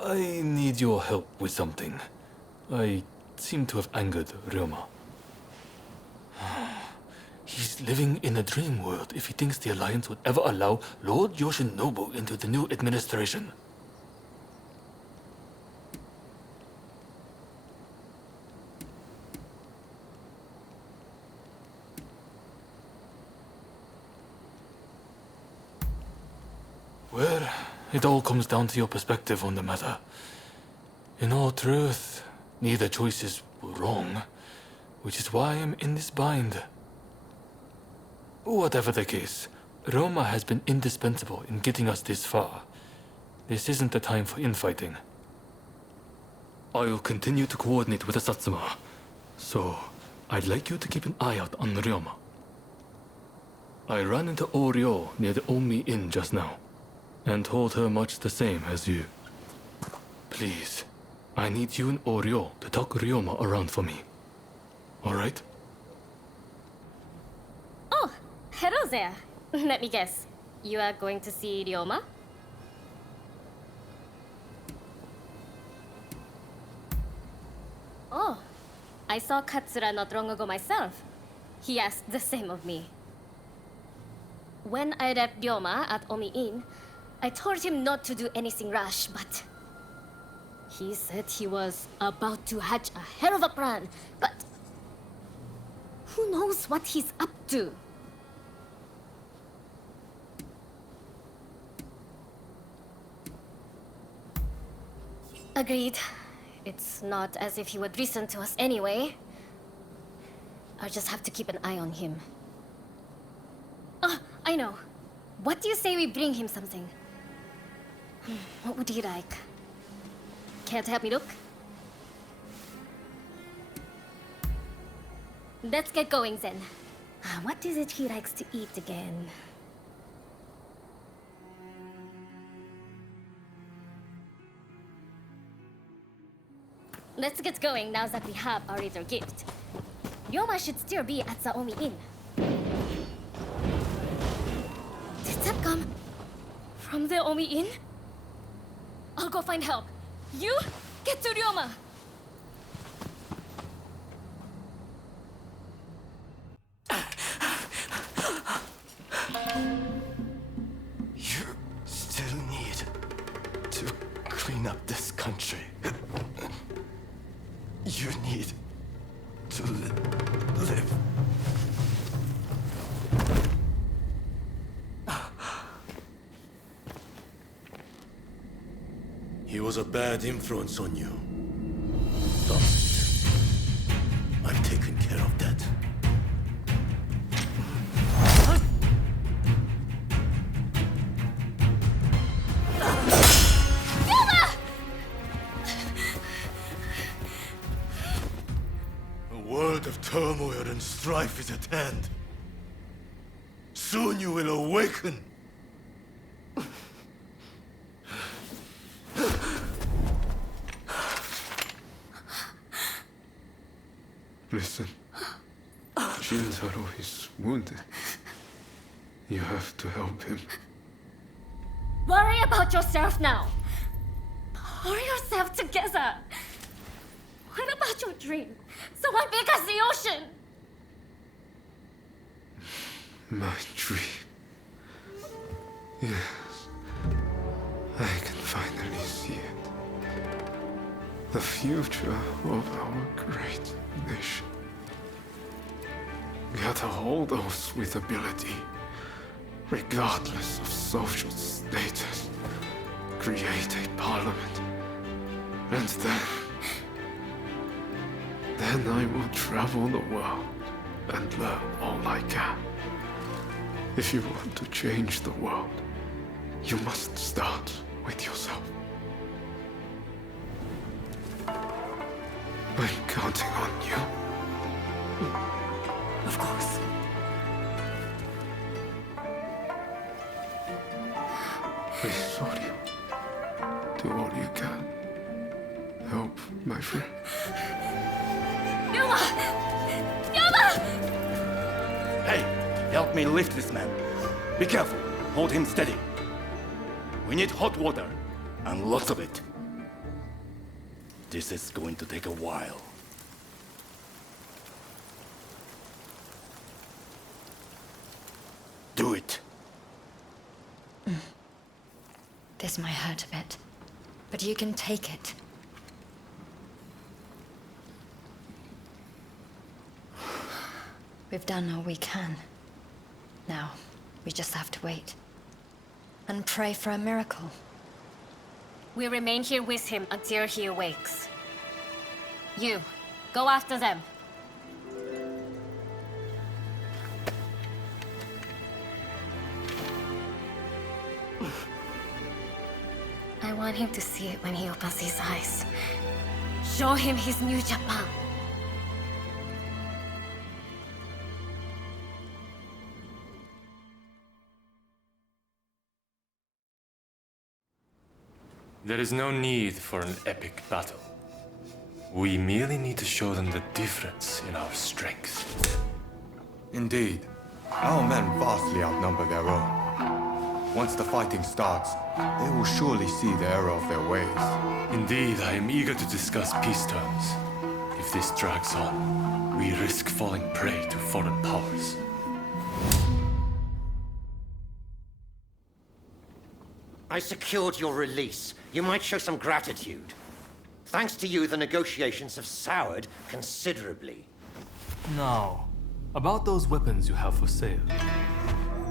I need your help with something. I seem to have angered Ryoma. He's living in a dream world if he thinks the Alliance would ever allow Lord Yoshinobu into the new administration. Well, it all comes down to your perspective on the matter. In all truth, neither choice were wrong, which is why I'm in this bind. Whatever the case, Roma has been indispensable in getting us this far. This isn't the time for infighting. I'll continue to coordinate with the Satsuma, so I'd like you to keep an eye out on Ryoma. I ran into Oryo near the Omi Inn just now, and told her much the same as you. Please, I need you and Oryo to talk Ryoma around for me. Alright? Oh, hello there. Let me guess. You are going to see Ryoma? Oh, I saw Katsura not long ago myself. He asked the same of me. When I left Ryoma at Omi Inn, I told him not to do anything rash, but he said he was about to hatch a hell of a plan, but who knows what he's up to? Agreed. It's not as if he would listen to us anyway. I'll just have to keep an eye on him. Ah, I know. What do you say we bring him something? What would he like? Care to help me look? Let's get going then. What is it he likes to eat again? Let's get going now that we have our little gift. Ryoma should still be at the Omi Inn. Did that come from the Omi Inn? I'll go find help. You get to Ryoma! You still need to clean up this country. You need to live. He was a bad influence on you. But I've taken care of that. A world of turmoil and strife is at hand. Soon you will awaken. Listen, Shintaro is wounded. You have to help him. Worry about yourself now. Pull yourself together. What about your dream? Someone big as the ocean. My dream. Yes, I can finally see it. The future of our great nation. Gather all those with ability, regardless of social status. Create a parliament. And then I will travel the world and learn all I can. If you want to change the world, you must start with yourself. I'm counting on you. Of course. Please, sorry. Do all you can. Help my friend. Ryoma! Ryoma! Hey, help me lift this man. Be careful. Hold him steady. We need hot water, and lots of it. This is going to take a while. Do it. This might hurt a bit, but you can take it. We've done all we can. Now, we just have to wait. And pray for a miracle. We remain here with him until he awakes. You, go after them. I want him to see it when he opens his eyes. Show him his new Japan. There is no need for an epic battle. We merely need to show them the difference in our strength. Indeed. Our men vastly outnumber their own. Once the fighting starts, they will surely see the error of their ways. Indeed, I am eager to discuss peace terms. If this drags on, we risk falling prey to foreign powers. I secured your release. You might show some gratitude. Thanks to you, the negotiations have soured considerably. Now, about those weapons you have for sale.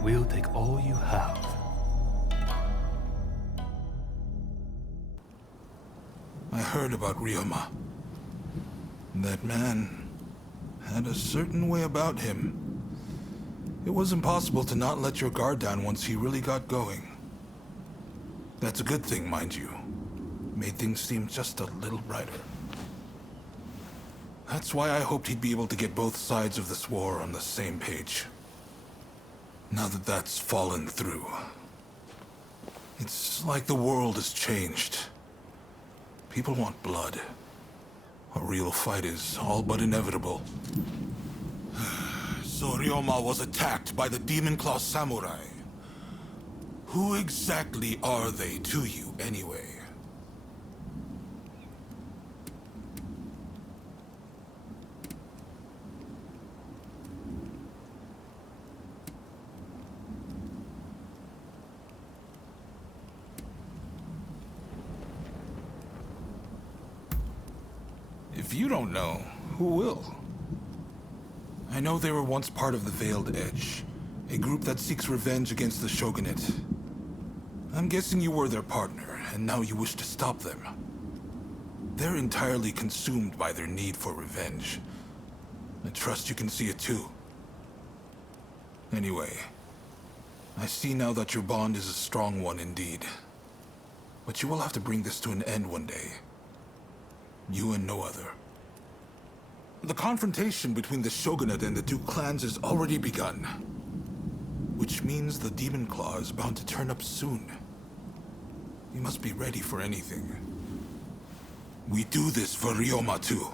We'll take all you have. I heard about Ryoma. That man had a certain way about him. It was impossible to not let your guard down once he really got going. That's a good thing, mind you. Made things seem just a little brighter. That's why I hoped he'd be able to get both sides of this war on the same page. Now that that's fallen through, it's like the world has changed. People want blood. A real fight is all but inevitable. So Ryoma was attacked by the Demon Claw Samurai. Who exactly are they to you, anyway? If you don't know, who will? I know they were once part of the Veiled Edge, a group that seeks revenge against the Shogunate. I'm guessing you were their partner, and now you wish to stop them. They're entirely consumed by their need for revenge. I trust you can see it too. Anyway, I see now that your bond is a strong one indeed. But you will have to bring this to an end one day. You and no other. The confrontation between the Shogunate and the two clans has already begun. Which means the Demon Claw is bound to turn up soon. You must be ready for anything. We do this for Ryoma too.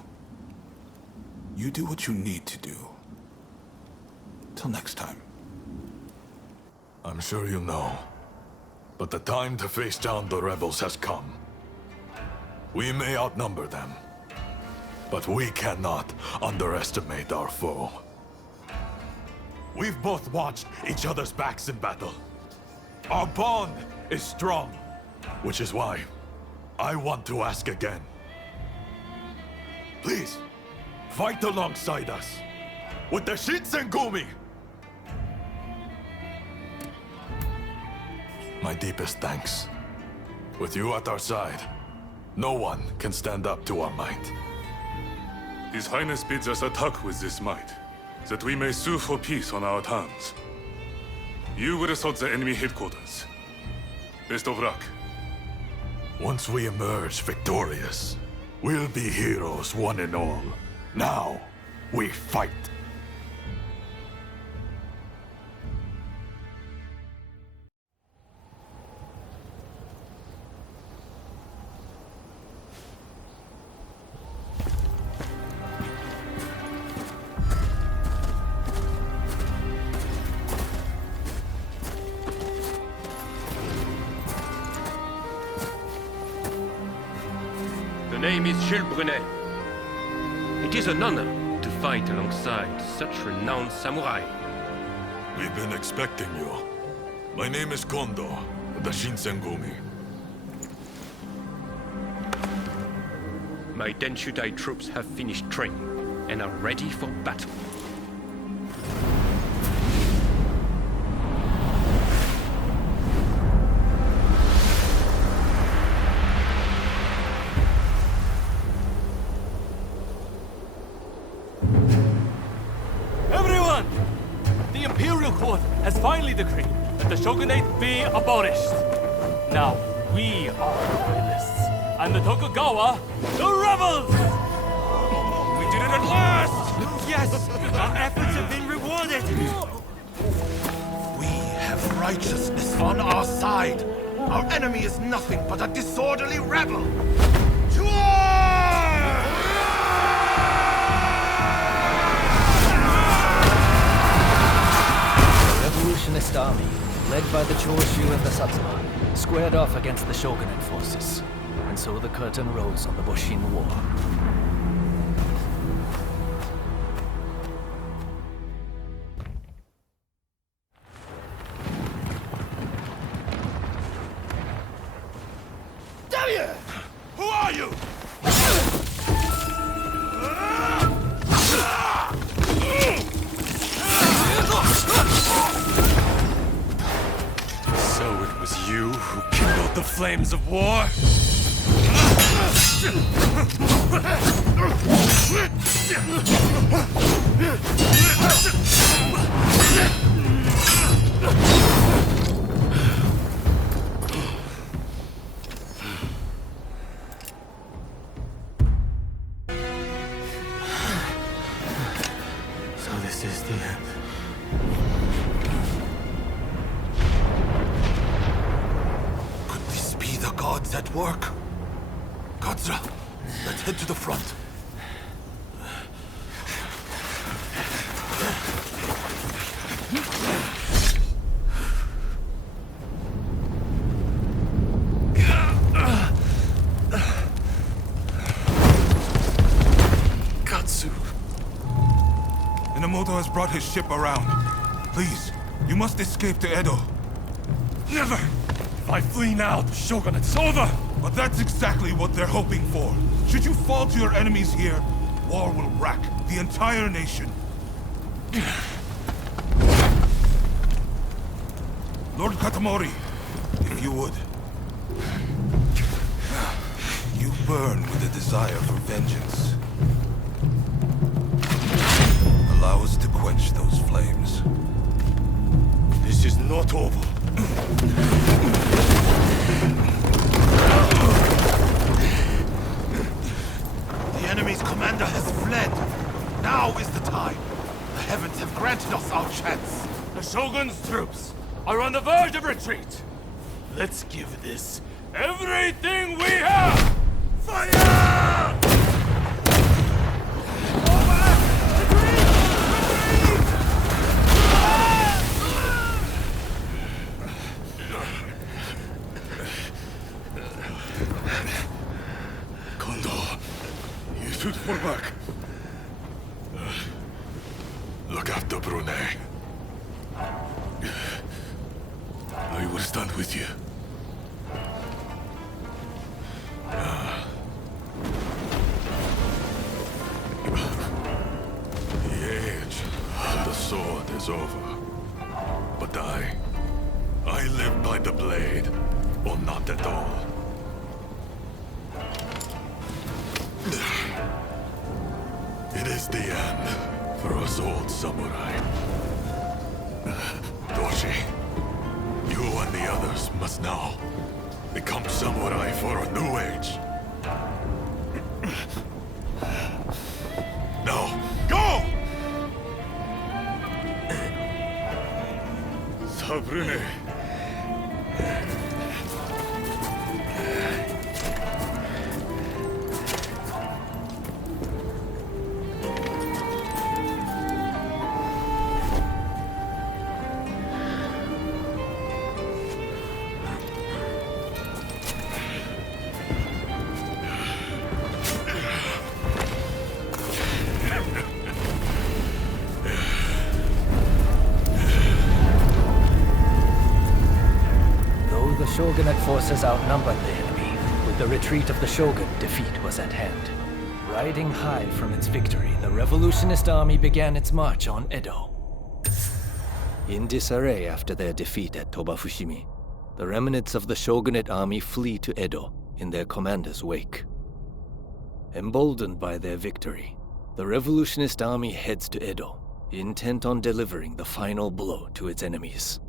You do what you need to do. Till next time. I'm sure you know, but the time to face down the rebels has come. We may outnumber them, but we cannot underestimate our foe. We've both watched each other's backs in battle. Our bond is strong, which is why I want to ask again. Please, fight alongside us with the Shinsengumi! My deepest thanks. With you at our side, no one can stand up to our might. His Highness bids us attack with this might, that we may sue for peace on our terms. You will assault the enemy headquarters. Best of luck. Once we emerge victorious, we'll be heroes one and all. Now, we fight. The name is Jules Brunet. It is an honor to fight alongside such renowned samurai. We've been expecting you. My name is Kondo, the Shinsengumi. My Denshutai troops have finished training and are ready for battle. Everyone! The Imperial Court has finally decreed that the Shogunate be abolished. Now, we are the Royalists, and the Tokugawa, the rebels! We did it at last! Yes! Our efforts have been rewarded! We have righteousness on our side. Our enemy is nothing but a disorderly rebel. To war! The revolutionist army, led by the Choshu and the Satsuma, squared off against the Shogunate forces. And so the curtain rose on the Boshin War. Damn you! Who are you? So it was you who kindled the flames of war? So this is the end. Could this be the gods at work? Godzra, let's head to the front. Katsu. Inamoto has brought his ship around. Please, you must escape to Edo. Never! If I flee now, the Shogunate's over! But that's exactly what they're hoping for. Should you fall to your enemies here, war will rack the entire nation. Lord Katamori, if you would. You burn with a desire for vengeance. Allow us to quench those flames. This is not over. The enemy's commander has fled. Now is the time. The heavens have granted us our chance. The Shogun's troops are on the verge of retreat. Let's give this everything we have! Fire! Kondo, you should fall back. Look after Brunet. I will stand with you. The age of the sword is over. But I live by the blade, or not at all. It is the end for us old samurai. Doshi, you and the others must now become samurai for a new age. Now, go! Sabrine. forces outnumbered the enemy. With the retreat of the Shogun, defeat was at hand. Riding high from its victory, the revolutionist army began its march on Edo. In disarray after their defeat at Tobafushimi, the remnants of the Shogunate army flee to Edo in their commander's wake. Emboldened by their victory, the revolutionist army heads to Edo, intent on delivering the final blow to its enemies.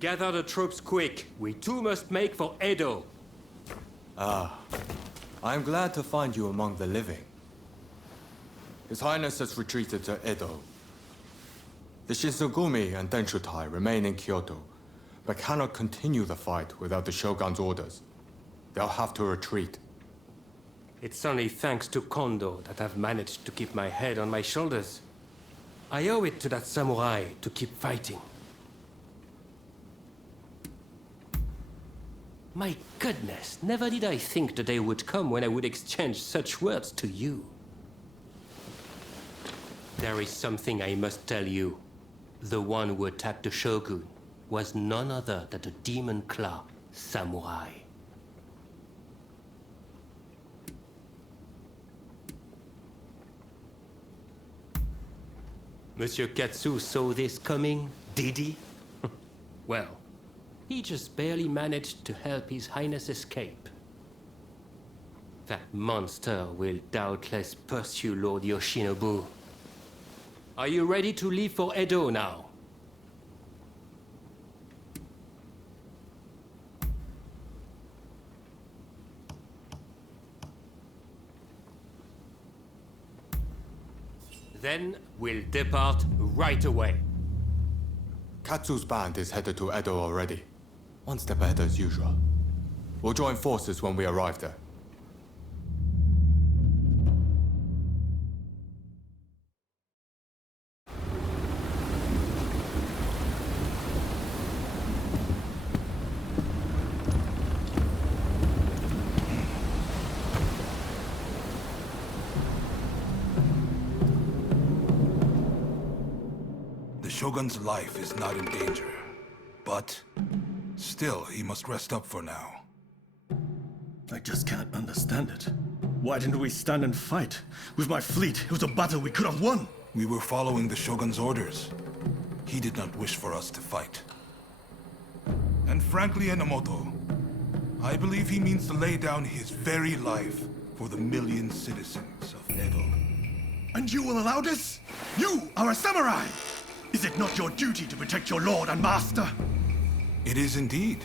Gather the troops quick. We too must make for Edo. Ah, I'm glad to find you among the living. His Highness has retreated to Edo. The Shinsugumi and Denshutai remain in Kyoto, but cannot continue the fight without the Shogun's orders. They'll have to retreat. It's only thanks to Kondo that I've managed to keep my head on my shoulders. I owe it to that samurai to keep fighting. My goodness, never did I think the day would come when I would exchange such words to you. There is something I must tell you. The one who attacked the Shogun was none other than the Demon Claw samurai. Monsieur Katsu saw this coming, did he? Well, he just barely managed to help His Highness escape. That monster will doubtless pursue Lord Yoshinobu. Are you ready to leave for Edo now? Then we'll depart right away. Katsu's band is headed to Edo already. One step ahead as usual. We'll join forces when we arrive there. The Shogun's life is not in danger, but still, he must rest up for now. I just can't understand it. Why didn't we stand and fight? With my fleet, it was a battle we could have won. We were following the Shogun's orders. He did not wish for us to fight. And frankly, Enomoto, I believe he means to lay down his very life for the million citizens of Edo. And you will allow this? You are a samurai! Is it not your duty to protect your lord and master? It is indeed.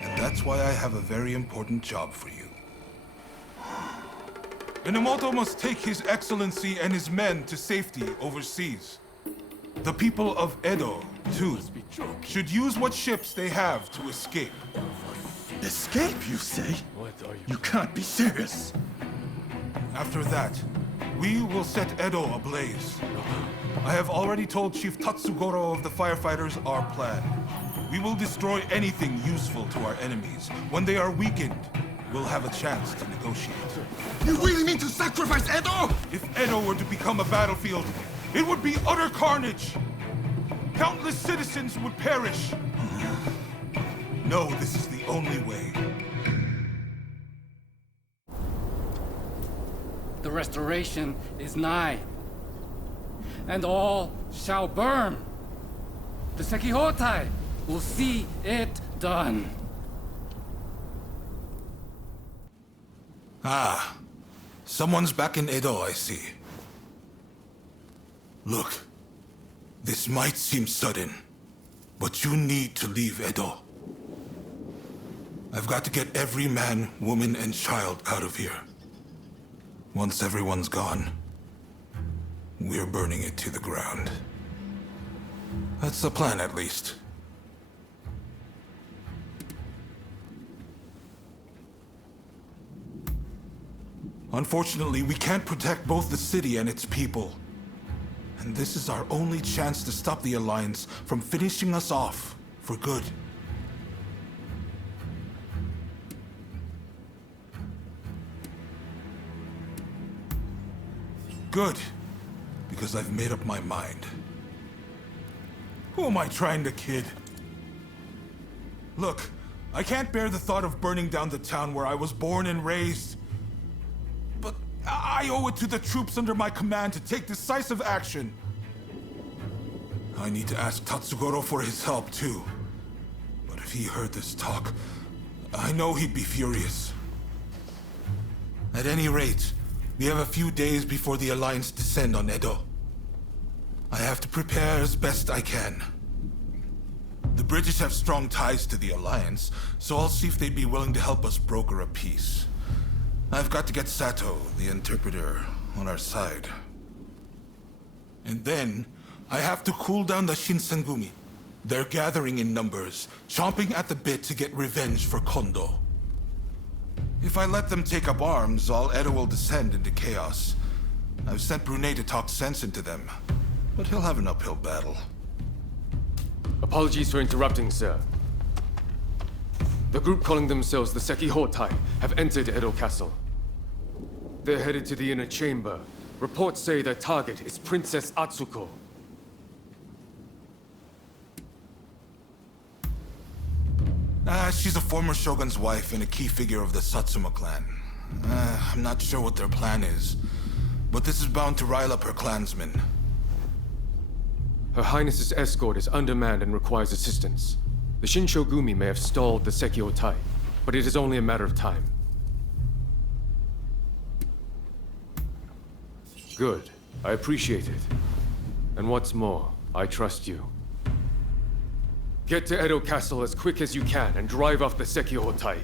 And that's why I have a very important job for you. Enomoto must take His Excellency and his men to safety overseas. The people of Edo, too, should use what ships they have to escape. Escape, you say? You can't be serious. After that, we will set Edo ablaze. I have already told Chief Tatsugoro of the firefighters our plan. We will destroy anything useful to our enemies. When they are weakened, we'll have a chance to negotiate. You really mean to sacrifice Edo? If Edo were to become a battlefield, it would be utter carnage. Countless citizens would perish. No, this is the only way. The restoration is nigh, and all shall burn. The Sekihotai will see it done. Ah, someone's back in Edo, I see. Look, this might seem sudden, but you need to leave Edo. I've got to get every man, woman, and child out of here. Once everyone's gone, we're burning it to the ground. That's the plan, at least. Unfortunately, we can't protect both the city and its people. And this is our only chance to stop the Alliance from finishing us off for good. Good, because I've made up my mind. Who am I trying to kid? Look, I can't bear the thought of burning down the town where I was born and raised. But I owe it to the troops under my command to take decisive action. I need to ask Tatsugoro for his help, too. But if he heard this talk, I know he'd be furious. At any rate, we have a few days before the Alliance descend on Edo. I have to prepare as best I can. The British have strong ties to the Alliance, so I'll see if they'd be willing to help us broker a peace. I've got to get Sato, the interpreter, on our side. And then, I have to cool down the Shinsengumi. They're gathering in numbers, chomping at the bit to get revenge for Kondo. If I let them take up arms, all Edo will descend into chaos. I've sent Brunei to talk sense into them, but he'll have an uphill battle. Apologies for interrupting, sir. The group calling themselves the Sekihotai have entered Edo Castle. They're headed to the inner chamber. Reports say their target is Princess Atsuko. She's a former shogun's wife and a key figure of the Satsuma clan. I'm not sure what their plan is, but this is bound to rile up her clansmen. Her Highness's escort is undermanned and requires assistance. The Shinshogumi may have stalled the Sekihotai, but it is only a matter of time. Good. I appreciate it. And what's more, I trust you. Get to Edo Castle as quick as you can and drive off the Sekihotai.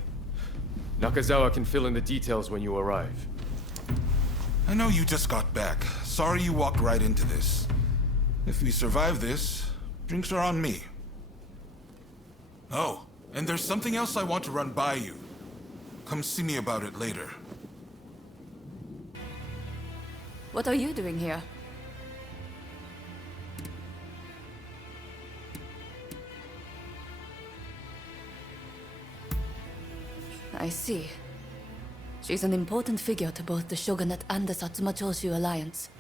Nakazawa can fill in the details when you arrive. I know you just got back. Sorry you walked right into this. If we survive this, drinks are on me. Oh, and there's something else I want to run by you. Come see me about it later. What are you doing here? I see. She's an important figure to both the Shogunate and the Satsuma Choshu alliance.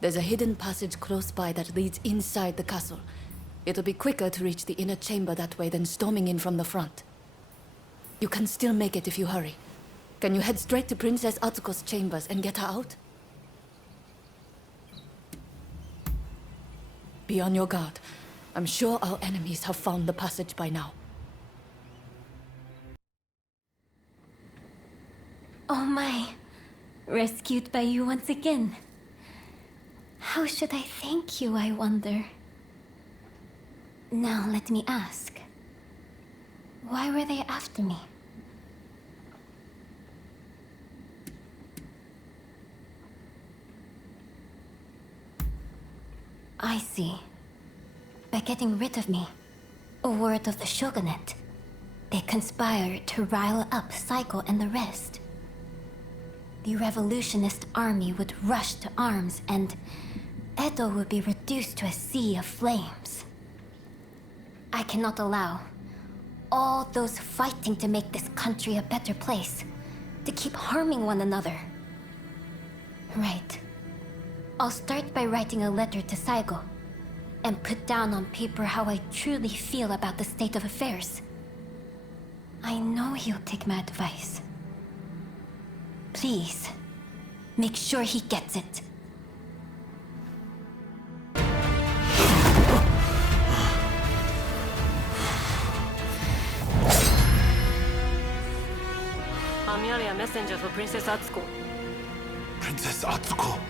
There's a hidden passage close by that leads inside the castle. It'll be quicker to reach the inner chamber that way than storming in from the front. You can still make it if you hurry. Can you head straight to Princess Atsuko's chambers and get her out? Be on your guard. I'm sure our enemies have found the passage by now. Oh my. Rescued by you once again. How should I thank you, I wonder? Now let me ask. Why were they after me? I see. By getting rid of me, a word of the Shogunate, they conspired to rile up Saiko and the rest. The revolutionist army would rush to arms, and Edo would be reduced to a sea of flames. I cannot allow all those fighting to make this country a better place to keep harming one another. Right. I'll start by writing a letter to Saigo and put down on paper how I truly feel about the state of affairs. I know he'll take my advice. Please, make sure he gets it. I'm merely a messenger for Princess Atsuko. Princess Atsuko!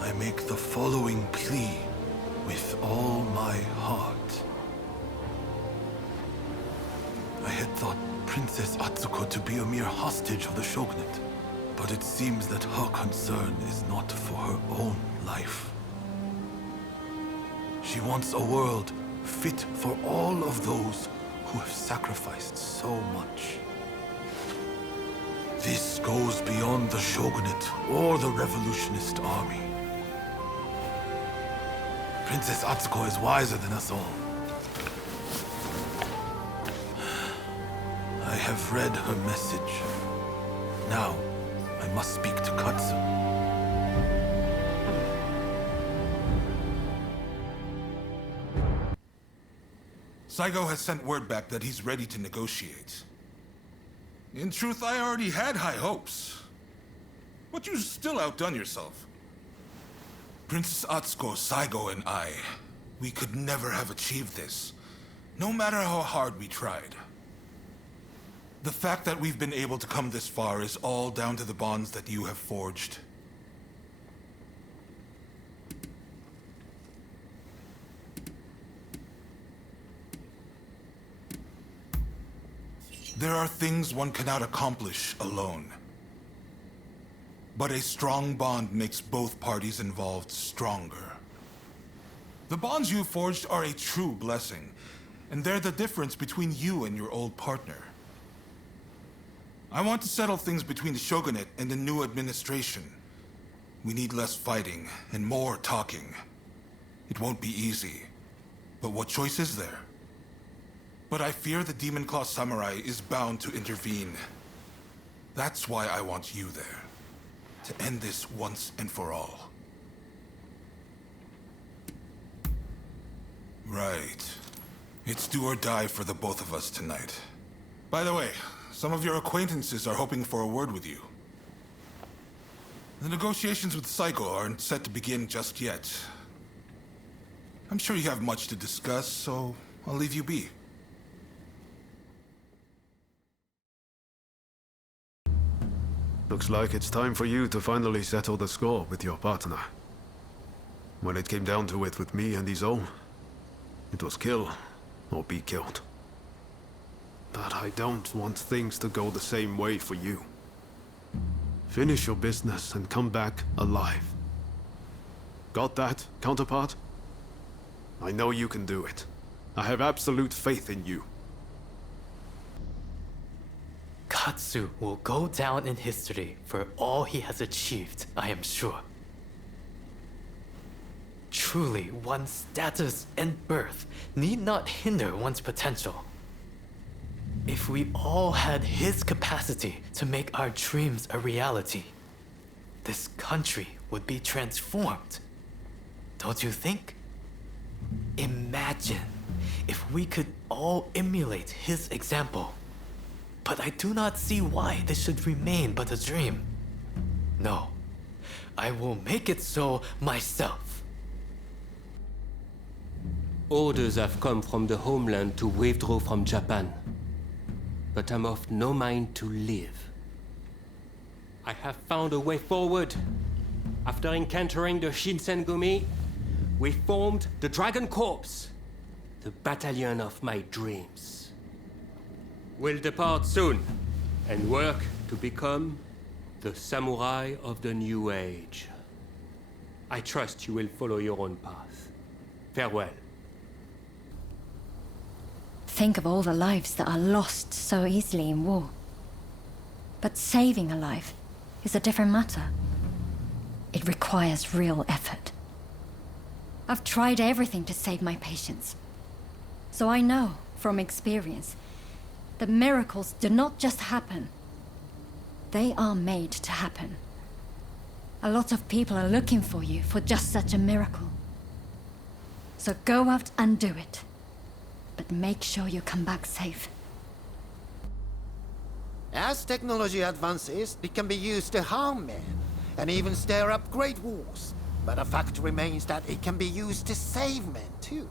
I make the following plea with all my heart. I had thought Princess Atsuko to be a mere hostage of the Shogunate, but it seems that her concern is not for her own life. She wants a world fit for all of those who have sacrificed so much. This goes beyond the Shogunate or the revolutionist army. Princess Atsuko is wiser than us all. I have read her message. Now, I must speak to Katsu. Saigo has sent word back that he's ready to negotiate. In truth, I already had high hopes. But you still outdone yourself. Princess Atsuko, Saigo, and we could never have achieved this, no matter how hard we tried. The fact that we've been able to come this far is all down to the bonds that you have forged. There are things one cannot accomplish alone. But a strong bond makes both parties involved stronger. The bonds you forged are a true blessing, and they're the difference between you and your old partner. I want to settle things between the Shogunate and the new administration. We need less fighting and more talking. It won't be easy, but what choice is there? But I fear the Demon Claw Samurai is bound to intervene. That's why I want you there. To end this once and for all. Right. It's do or die for the both of us tonight. By the way, some of your acquaintances are hoping for a word with you. The negotiations with Saigo aren't set to begin just yet. I'm sure you have much to discuss, so I'll leave you be. Looks like it's time for you to finally settle the score with your partner. When it came down to it with me and his own, it was kill or be killed. But I don't want things to go the same way for you. Finish your business and come back alive. Got that, counterpart? I know you can do it. I have absolute faith in you. Katsu will go down in history for all he has achieved, I am sure. Truly, one's status and birth need not hinder one's potential. If we all had his capacity to make our dreams a reality, this country would be transformed. Don't you think? Imagine if we could all emulate his example. But I do not see why this should remain but a dream. No, I will make it so myself. Orders have come from the homeland to withdraw from Japan. But I'm of no mind to live. I have found a way forward. After encountering the Shinsengumi, we formed the Dragon Corps, the battalion of my dreams. We'll depart soon and work to become the samurai of the new age. I trust you will follow your own path. Farewell. Think of all the lives that are lost so easily in war. But saving a life is a different matter. It requires real effort. I've tried everything to save my patients. So I know, from experience, that miracles do not just happen. They are made to happen. A lot of people are looking for you for just such a miracle. So go out and do it. But make sure you come back safe. As technology advances, it can be used to harm men, and even stir up great wars. But the fact remains that it can be used to save men, too.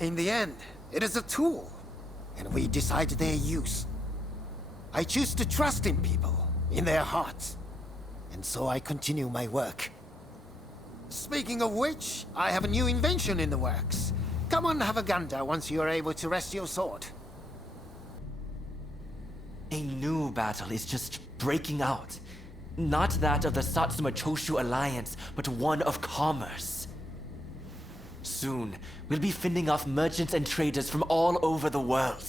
In the end, it is a tool, and we decide their use. I choose to trust in people, in their hearts, and so I continue my work. Speaking of which, I have a new invention in the works. Come on, have a gander once you are able to rest your sword. A new battle is just breaking out. Not that of the Satsuma Choshu alliance, but one of commerce. Soon, we'll be fending off merchants and traders from all over the world.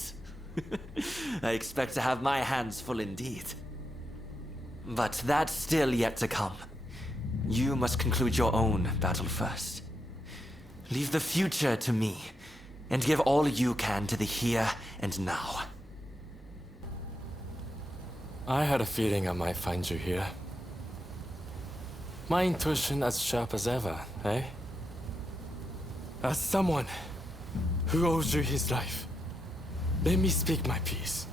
I expect to have my hands full indeed. But that's still yet to come. You must conclude your own battle first. Leave the future to me, and give all you can to the here and now. I had a feeling I might find you here. My intuition as sharp as ever, eh? As someone who owes you his life, let me speak my piece.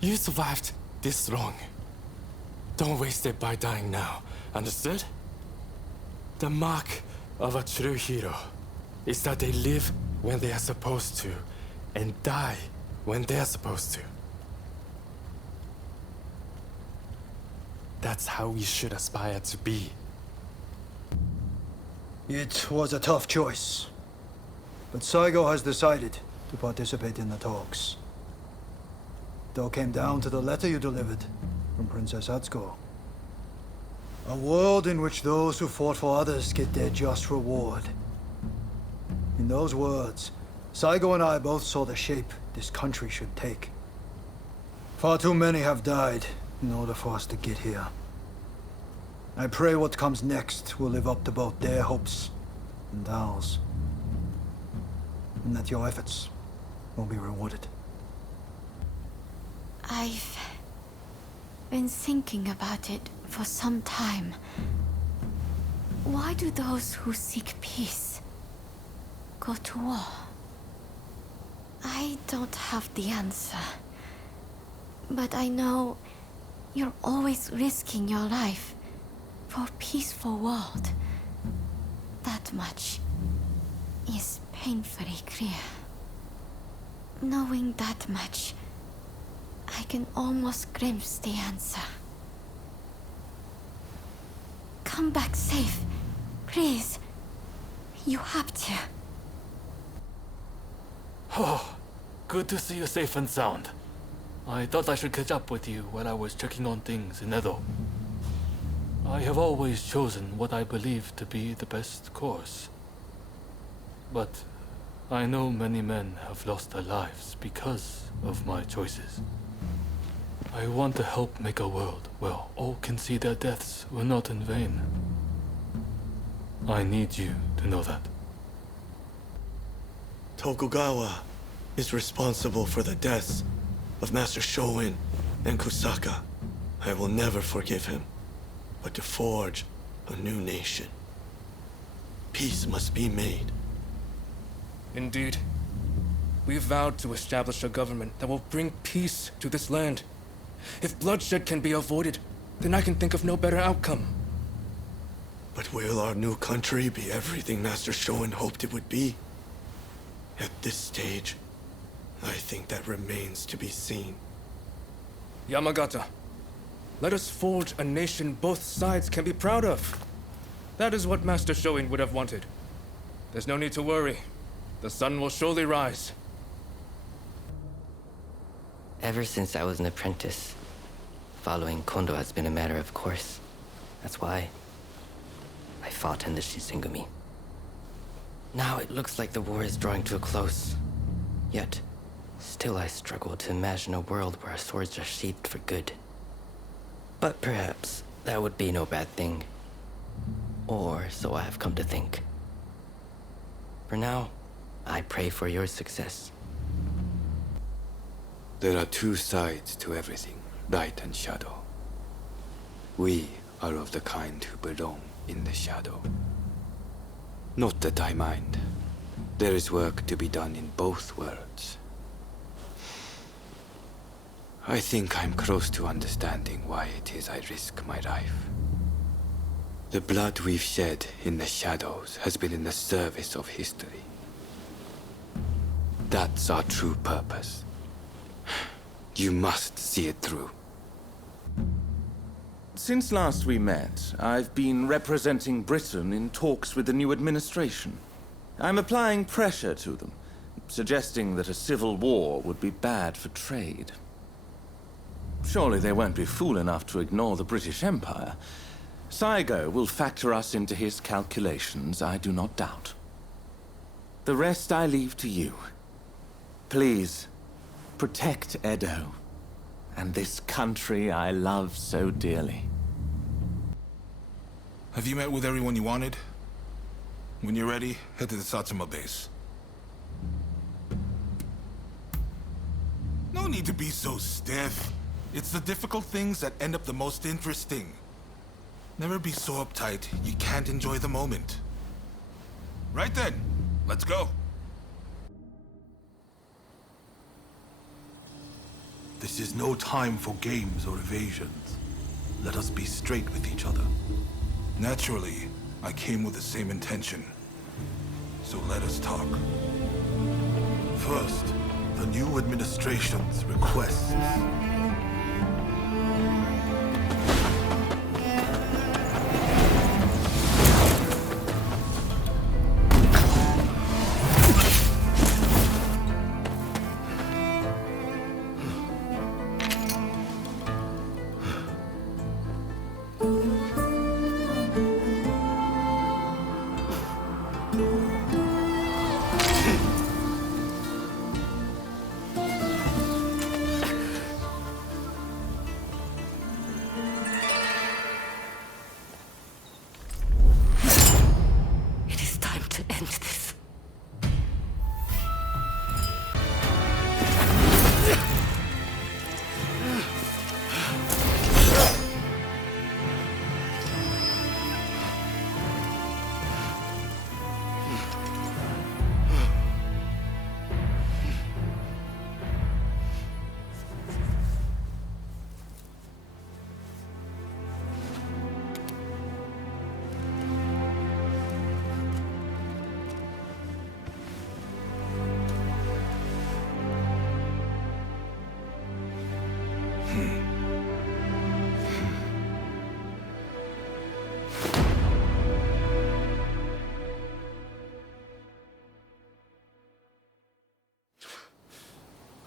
You survived this long. Don't waste it by dying now, understood? The mark of a true hero is that they live when they are supposed to, and die when they are supposed to. That's how we should aspire to be. It was a tough choice. But Saigo has decided to participate in the talks. It all came down to the letter you delivered from Princess Atsuko. A world in which those who fought for others get their just reward. In those words, Saigo and I both saw the shape this country should take. Far too many have died in order for us to get here. I pray what comes next will live up to both their hopes and ours. And that your efforts will be rewarded. I've been thinking about it for some time. Why do those who seek peace go to war? I don't have the answer. But I know you're always risking your life for a peaceful world. That much is painfully clear. Knowing that much, I can almost glimpse the answer. Come back safe, please. You have to. Oh, good to see you safe and sound. I thought I should catch up with you while I was checking on things in Edo. I have always chosen what I believe to be the best course. But I know many men have lost their lives because of my choices. I want to help make a world where all can see their deaths were not in vain. I need you to know that. Tokugawa is responsible for the deaths of Master Shoin and Kusaka. I will never forgive him, but to forge a new nation. Peace must be made. Indeed. We vowed to establish a government that will bring peace to this land. If bloodshed can be avoided, then I can think of no better outcome. But will our new country be everything Master Shoin hoped it would be? At this stage, I think that remains to be seen. Yamagata, let us forge a nation both sides can be proud of. That is what Master Shoin would have wanted. There's no need to worry. The sun will surely rise. Ever since I was an apprentice, following Kondo has been a matter of course. That's why I fought in the Shisengumi. Now it looks like the war is drawing to a close. Yet, still I struggle to imagine a world where our swords are sheathed for good. But perhaps that would be no bad thing. Or so I have come to think. For now, I pray for your success. There are two sides to everything, light and shadow. We are of the kind who belong in the shadow. Not that I mind. There is work to be done in both worlds. I think I'm close to understanding why it is I risk my life. The blood we've shed in the shadows has been in the service of history. That's our true purpose. You must see it through. Since last we met, I've been representing Britain in talks with the new administration. I'm applying pressure to them, suggesting that a civil war would be bad for trade. Surely they won't be fool enough to ignore the British Empire. Saigo will factor us into his calculations, I do not doubt. The rest I leave to you. Please, protect Edo, and this country I love so dearly. Have you met with everyone you wanted? When you're ready, head to the Satsuma base. No need to be so stiff. It's the difficult things that end up the most interesting. Never be so uptight you can't enjoy the moment. Right then, let's go. This is no time for games or evasions. Let us be straight with each other. Naturally, I came with the same intention. So let us talk. First, the new administration's requests.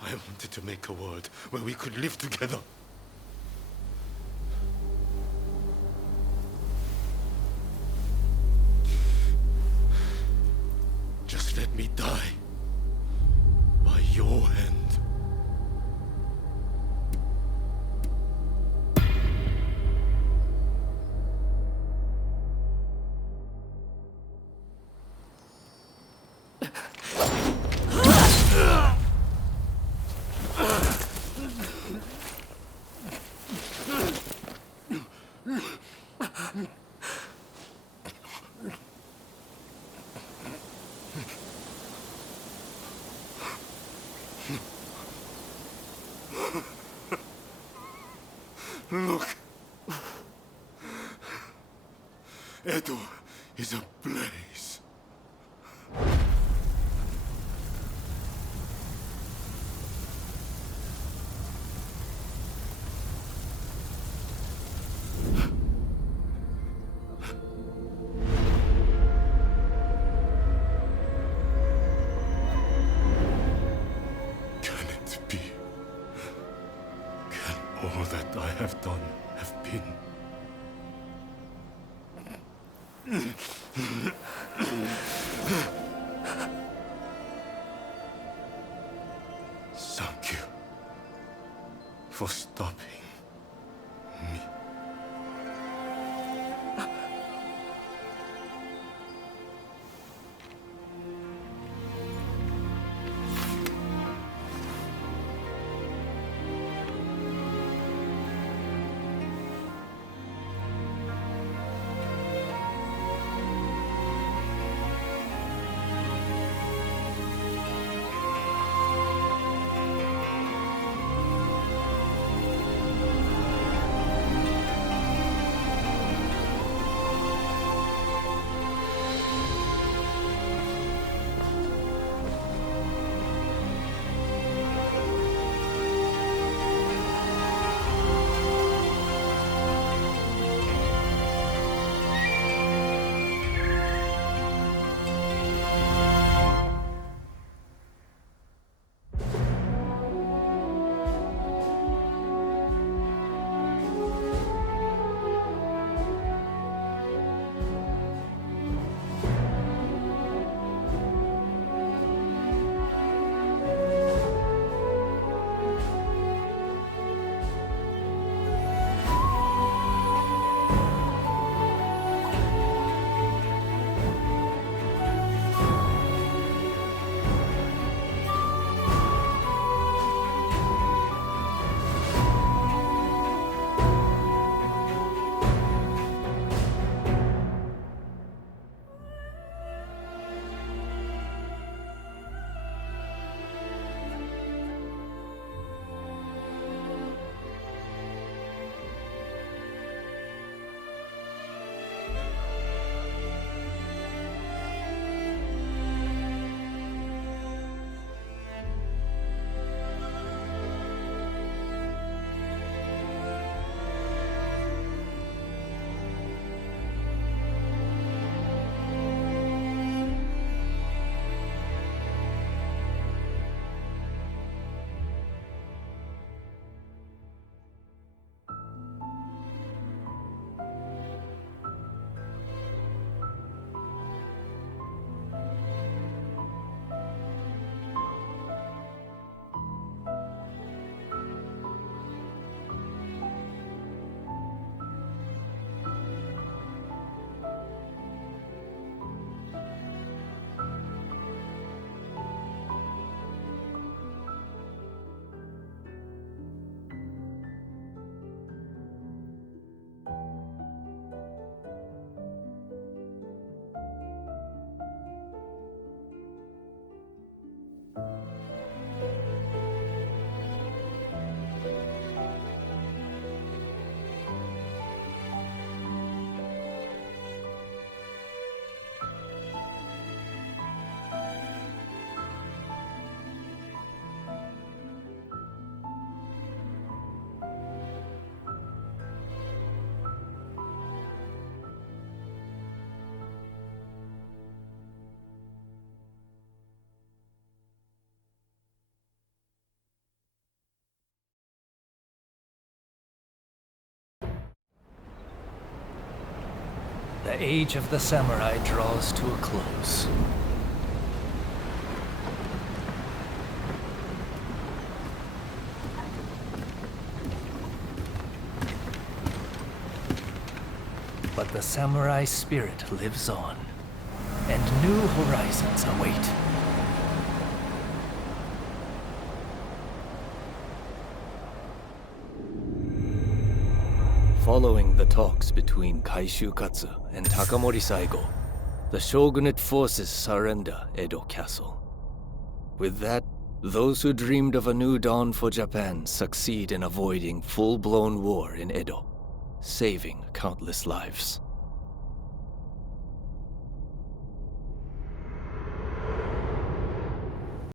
I wanted to make a world where we could live together. Just let me die by your hand. Look. Edo is ablaze. Can it be? Can all that I have done have been? Thank you for stopping me. The age of the samurai draws to a close. But the samurai spirit lives on, and new horizons await. Following the talks between Kaishu Katsu and Takamori Saigo, the shogunate forces surrender Edo Castle. With that, those who dreamed of a new dawn for Japan succeed in avoiding full-blown war in Edo, saving countless lives.